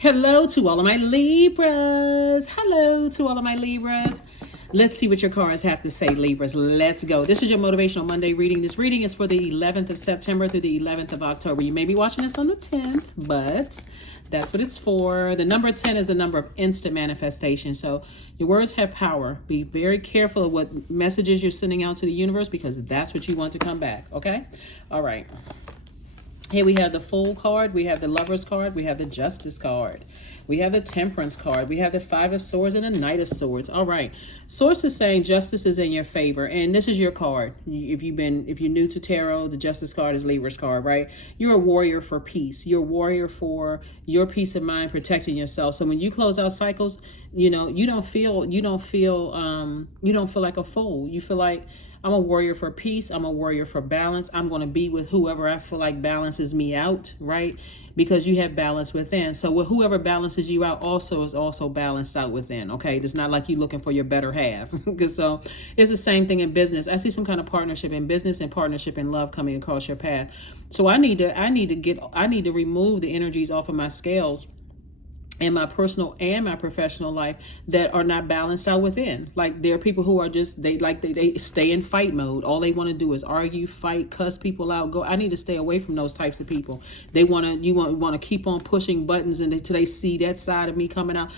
Hello to all of my Libras. Hello to all of my Libras. Let's see what your cards have to say, Libras. Let's go. This is your Motivational Monday reading. This reading is for the 11th of September through the 11th of October. You may be watching this on the 10th, but that's what it's for. The number 10 is the number of instant manifestation. So your words have power. Be very careful of what messages you're sending out to the universe because that's what you want to come back. Okay? All right. Here we have the Fool card, we have the Lovers card, we have the Justice card, we have the Temperance card, we have the Five of Swords and the Knight of Swords. All right, Source is saying justice is in your favor, and this is your card. If you're new to tarot, the Justice card is Libra's card, right? You're a warrior for peace. You're a warrior for your peace of mind, protecting yourself. So when you close out cycles, you don't feel like a fool. You feel like, I'm a warrior for peace. I'm a warrior for balance. I'm going to be with whoever I feel like balances me out, right? Because you have balance within. So with whoever balances you out also is also balanced out within, okay? It's not like you looking for your better half. Because so it's the same thing in business. I see some kind of partnership in business and partnership in love coming across your path. So I need to remove the energies off of my scales in my personal and my professional life that are not balanced out within. Like there are people who are just, they stay in fight mode. All they want to do is argue, fight, cuss people out. I need to stay away from those types of people. You want to keep on pushing buttons until they see that side of me coming out.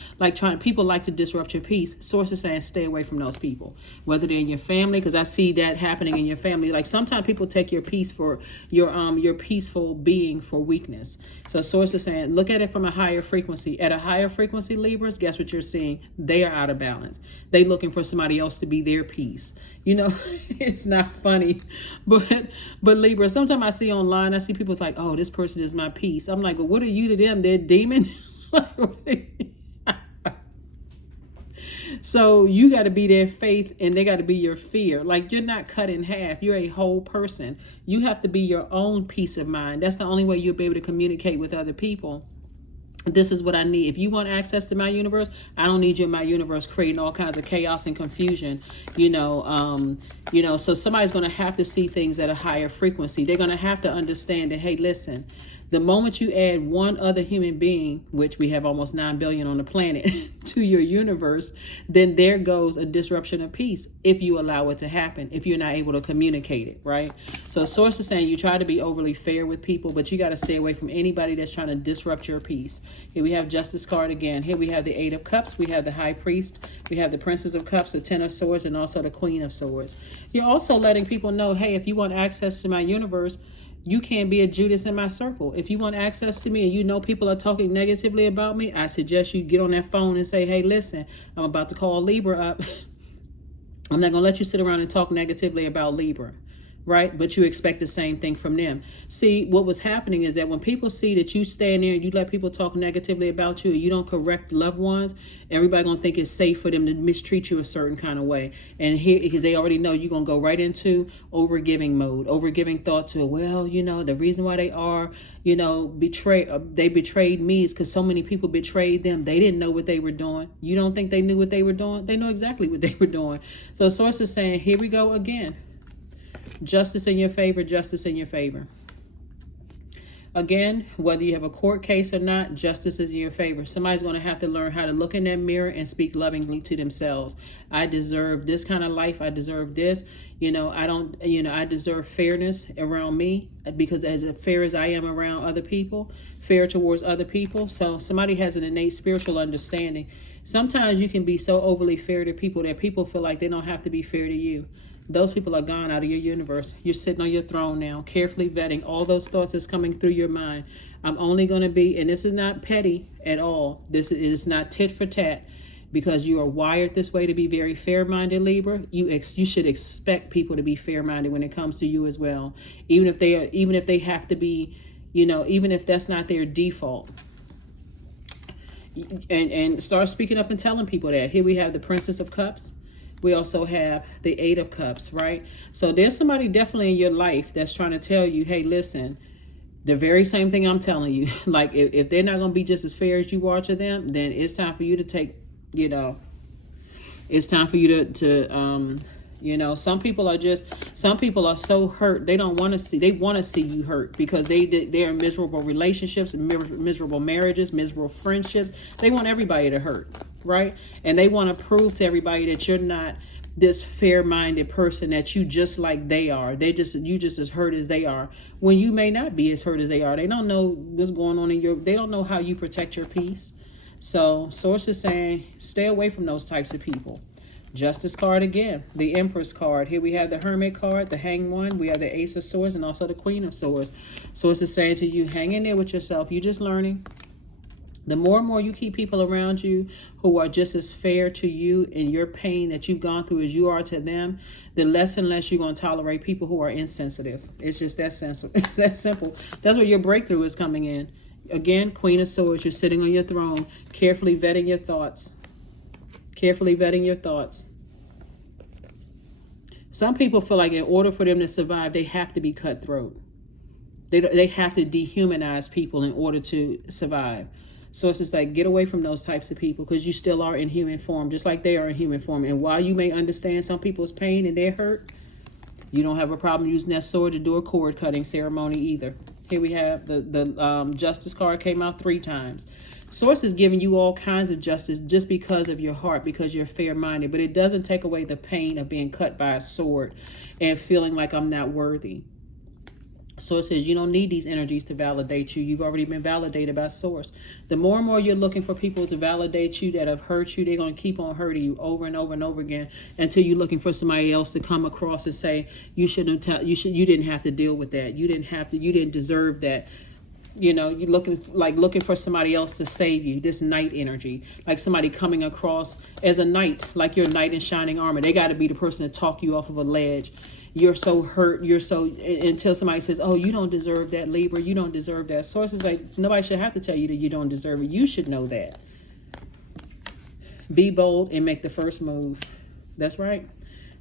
People like to disrupt your peace. Source is saying stay away from those people. Whether they're in your family, because I see that happening in your family. Like sometimes people take your peace for your peaceful being for weakness. So Source is saying look at it from a higher frequency. At a higher frequency, Libras, guess what you're seeing? They are out of balance. They looking for somebody else to be their peace. It's not funny, but Libra, sometimes I see online, I see people's like, oh, this person is my peace. I'm like, well, what are you to them? They're demon. So you got to be their faith and they got to be your fear. Like you're not cut in half. You're a whole person. You have to be your own peace of mind. That's the only way you'll be able to communicate with other people. This is what I need. If you want access to my universe, I don't need you in my universe creating all kinds of chaos and confusion. So somebody's going to have to see things at a higher frequency. They're going to have to understand that, hey, listen, the moment you add one other human being, which we have almost 9 billion on the planet, to your universe, then there goes a disruption of peace if you allow it to happen, if you're not able to communicate it, right? So Source is saying you try to be overly fair with people, but you got to stay away from anybody that's trying to disrupt your peace. Here we have Justice card again. Here we have the Eight of Cups. We have the High Priest. We have the Princess of Cups, the Ten of Swords, and also the Queen of Swords. You're also letting people know, hey, if you want access to my universe, you can't be a Judas in my circle. If you want access to me and you know people are talking negatively about me, I suggest you get on that phone and say, hey, listen, I'm about to call Libra up. I'm not going to let you sit around and talk negatively about Libra, right? But you expect the same thing from them. See, what was happening is that when people see that you stand there and you let people talk negatively about you and you don't correct loved ones, everybody going to think it's safe for them to mistreat you a certain kind of way. And here, because they already know you're going to go right into overgiving mode, overgiving thought to, well, the reason why they are, they betrayed me is because so many people betrayed them. They didn't know what they were doing. You don't think they knew what they were doing? They know exactly what they were doing. So Source is saying, here we go again. Justice in your favor, justice in your favor. Again, whether you have a court case or not, justice is in your favor. Somebody's going to have to learn how to look in that mirror and speak lovingly to themselves. I deserve this kind of life. I deserve this. I deserve fairness around me because as fair as I am around other people, fair towards other people. So somebody has an innate spiritual understanding. Sometimes you can be so overly fair to people that people feel like they don't have to be fair to you. Those people are gone out of your universe. You're sitting on your throne now, carefully vetting all those thoughts that's coming through your mind. I'm only going to be, and this is not petty at all. This is not tit for tat, because you are wired this way to be very fair-minded, Libra. You should expect people to be fair-minded when it comes to you as well, even if they have to be, even if that's not their default. And start speaking up and telling people that. Here we have the Princess of Cups. We also have the Eight of Cups, right? So there's somebody definitely in your life that's trying to tell you, hey, listen, the very same thing I'm telling you. Like, if they're not going to be just as fair as you are to them, then it's time for you to take, it's time for you to You know, some people are so hurt. They want to see you hurt because they're in miserable relationships, miserable marriages, miserable friendships. They want everybody to hurt, right? And they want to prove to everybody that you're not this fair-minded person, that you just like they are. You just as hurt as they are, when you may not be as hurt as they are. They don't know what's going on they don't know how you protect your peace. So Source is saying, stay away from those types of people. Justice card again, the Empress card. Here we have the Hermit card, the Hanged One. We have the Ace of Swords and also the Queen of Swords. Source is saying to you, hang in there with yourself. You're just learning. The more and more you keep people around you who are just as fair to you in your pain that you've gone through as you are to them, the less and less you're going to tolerate people who are insensitive. It's just that simple. It's that simple. That's where your breakthrough is coming in. Again, Queen of Swords, you're sitting on your throne, carefully vetting your thoughts. Carefully vetting your thoughts. Some people feel like in order for them to survive, they have to be cutthroat. They have to dehumanize people in order to survive. So it's just like, get away from those types of people, because you still are in human form, just like they are in human form. And while you may understand some people's pain and their hurt, you don't have a problem using that sword to do a cord cutting ceremony either. Here we have the Justice card came out 3 times. Source is giving you all kinds of justice just because of your heart, because you're fair-minded. But it doesn't take away the pain of being cut by a sword and feeling like I'm not worthy. Source says you don't need these energies to validate you. You've already been validated by Source. The more and more you're looking for people to validate you that have hurt you, they're going to keep on hurting you over and over and over again until you're looking for somebody else to come across and say you didn't have to deal with that. You didn't deserve that. You know, you're looking for somebody else to save you. This knight energy, like somebody coming across as a knight, like your knight in shining armor. They got to be the person to talk you off of a ledge. You're so hurt. Until somebody says, oh, you don't deserve that, Libra. You don't deserve that. Source is like, nobody should have to tell you that you don't deserve it. You should know that. Be bold and make the first move. That's right.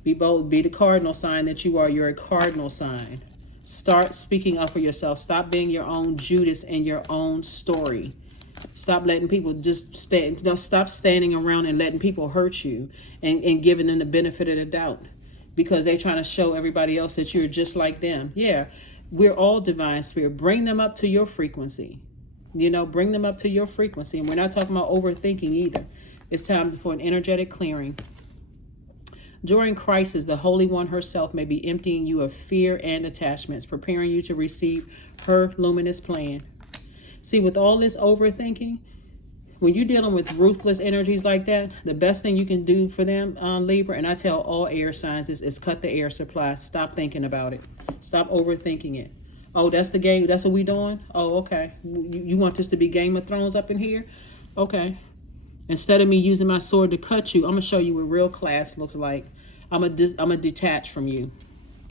Be bold. Be the cardinal sign that you are. You're a cardinal sign. Start speaking up for yourself. Stop being your own Judas in your own story. Stop letting people stop standing around and letting people hurt you and giving them the benefit of the doubt because they're trying to show everybody else that you're just like them. Yeah, we're all divine spirit. Bring them up to your frequency. Bring them up to your frequency. And we're not talking about overthinking either. It's time for an energetic clearing. During crisis, the Holy One herself may be emptying you of fear and attachments, preparing you to receive her luminous plan. See, with all this overthinking, when you're dealing with ruthless energies like that, the best thing you can do for them, Libra, and I tell all air signs, is cut the air supply. Stop thinking about it. Stop overthinking it. Oh, that's the game. That's what we doing? Oh, okay. You want this to be Game of Thrones up in here? Okay. Instead of me using my sword to cut you, I'm going to show you what real class looks like. I'm going to detach from you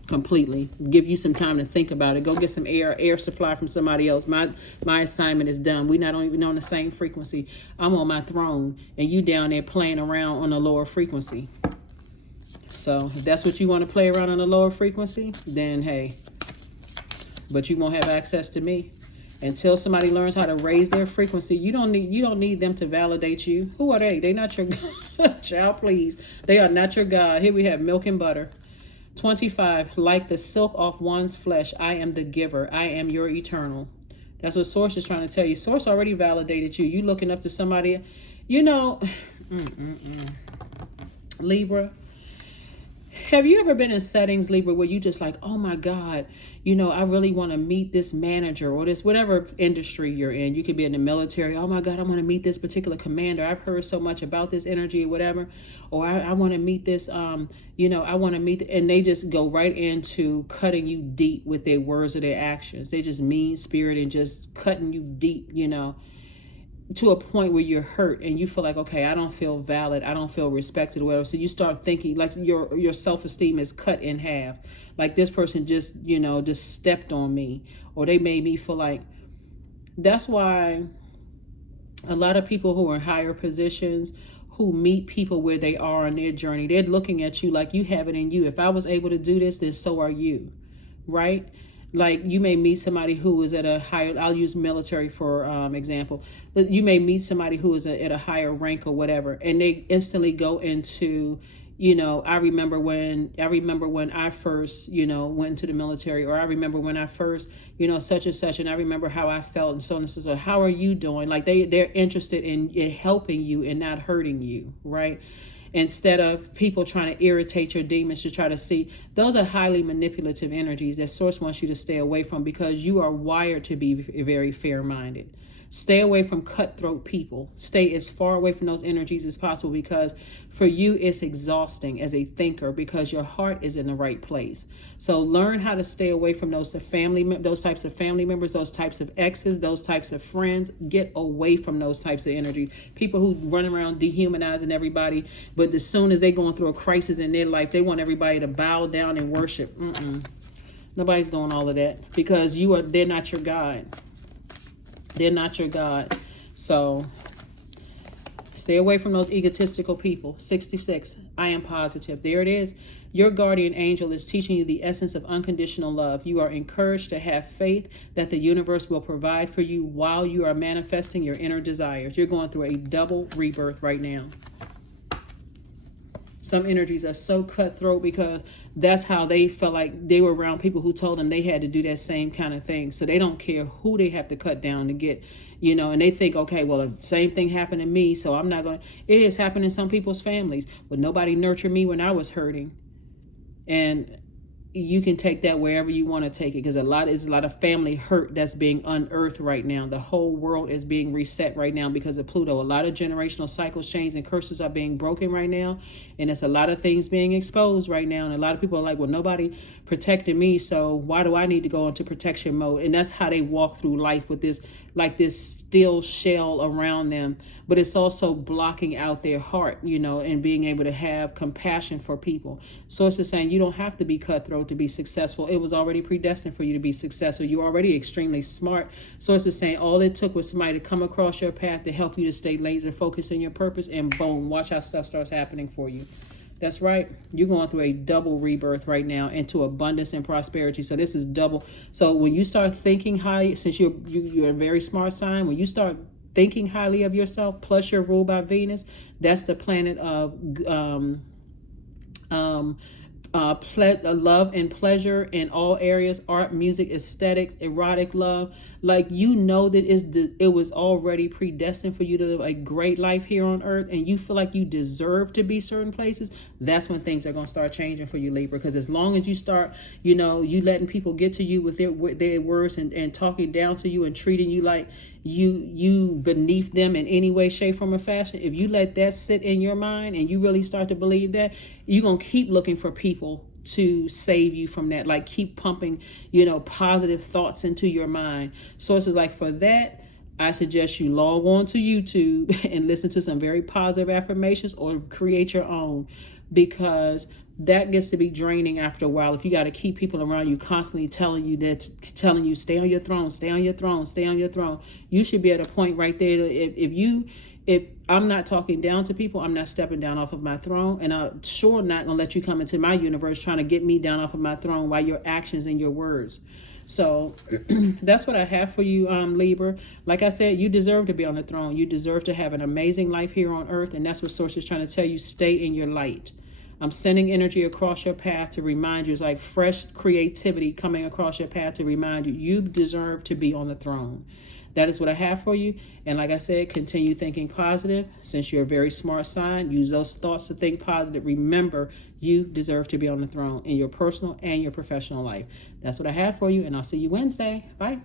completely. Give you some time to think about it. Go get some air supply from somebody else. My assignment is done. We're not even on the same frequency. I'm on my throne, and you down there playing around on a lower frequency. So if that's what you want to play around on a lower frequency, then hey. But you won't have access to me. Until somebody learns how to raise their frequency, you don't need them to validate you. Who are they? They're not your God. Child, please. They are not your God. Here we have milk and butter. 25, like the silk off one's flesh, I am the giver. I am your eternal. That's what Source is trying to tell you. Source already validated you. You looking up to somebody, Libra. Have you ever been in settings, Libra, where you just like, oh my God, I really want to meet this manager or this whatever industry you're in. You could be in the military. Oh my God, I want to meet this particular commander. I've heard so much about this energy or whatever. Or I want to meet this, I want to meet, and they just go right into cutting you deep with their words or their actions. They just mean spirit and just cutting you deep, to a point where you're hurt and you feel like, okay, I don't feel valid. I don't feel respected or whatever. So you start thinking like your self-esteem is cut in half. Like this person just stepped on me, or they made me feel like. That's why a lot of people who are in higher positions, who meet people where they are on their journey, they're looking at you like you have it in you. If I was able to do this, then so are you, right? Like you may meet somebody who is at a higher, I'll use military for example, but you may meet somebody who is at a higher rank or whatever, and they instantly go into, I remember when I first, went into the military, or I remember when I first, such and such, and I remember how I felt, and so on and so forth. How are you doing? Like they're interested in helping you and not hurting you, right? Instead of people trying to irritate your demons to try to see. Those are highly manipulative energies that source wants you to stay away from, because you are wired to be very fair-minded. Stay away from cutthroat people. Stay as far away from those energies as possible, because for you it's exhausting as a thinker, because your heart is in the right place. So learn how to stay away from those types of family members, those types of exes, those types of friends. Get away from those types of energy. People who run around dehumanizing everybody, but as soon as they're going through a crisis in their life, they want everybody to bow down and worship. Nobody's doing all of that, because they're not your God. They're not your God. So stay away from those egotistical people. 66. I am positive. There it is. Your guardian angel is teaching you the essence of unconditional love. You are encouraged to have faith that the universe will provide for you while you are manifesting your inner desires. You're going through a double rebirth right now. Some energies are so cutthroat because that's how they felt like they were around people who told them they had to do that same kind of thing. So they don't care who they have to cut down to get, and they think, okay, well, the same thing happened to me, so I'm not going to. It has happened in some people's families, but nobody nurtured me when I was hurting. And you can take that wherever you want to take it, because a lot of family hurt that's being unearthed right now. The whole world is being reset right now because of Pluto. A lot of generational cycles, chains, and curses are being broken right now, and it's a lot of things being exposed right now. And a lot of people are like, well, nobody protected me, so why do I need to go into protection mode? And that's how they walk through life, with this steel shell around them. But it's also blocking out their heart, and being able to have compassion for people. Source is saying you don't have to be cutthroat to be successful. It was already predestined for you to be successful. You're already extremely smart. Source is saying all it took was somebody to come across your path to help you to stay laser focused in your purpose, and boom, watch how stuff starts happening for you. That's right. You're going through a double rebirth right now into abundance and prosperity. So this is double. So when you start thinking high, since you're a very smart sign, when you start thinking highly of yourself, plus you're ruled by Venus, that's the planet of love and pleasure in all areas: art, music, aesthetics, erotic love. Like, that it was already predestined for you to live a great life here on earth, and you feel like you deserve to be certain places. That's when things are going to start changing for you, Libra. Because as long as you start, you letting people get to you with their words, and talking down to you and treating you like you beneath them in any way, shape, form, or fashion, if you let that sit in your mind and you really start to believe that, you're going to keep looking for people to save you from that. Like, keep pumping, positive thoughts into your mind. Sources like, for that, I suggest you log on to YouTube and listen to some very positive affirmations, or create your own, because that gets to be draining after a while. If you got to keep people around you constantly telling you stay on your throne, stay on your throne, stay on your throne. You should be at a point right there. If I'm not talking down to people, I'm not stepping down off of my throne, and I'm sure not going to let you come into my universe trying to get me down off of my throne by your actions and your words. So that's what I have for you, Libra. Like I said, you deserve to be on the throne. You deserve to have an amazing life here on earth, and that's what Source is trying to tell you. Stay in your light. I'm sending energy across your path to remind you. It's like fresh creativity coming across your path to remind you, you deserve to be on the throne. That is what I have for you. And like I said, continue thinking positive. Since you're a very smart sign, use those thoughts to think positive. Remember, you deserve to be on the throne in your personal and your professional life. That's what I have for you, and I'll see you Wednesday. Bye.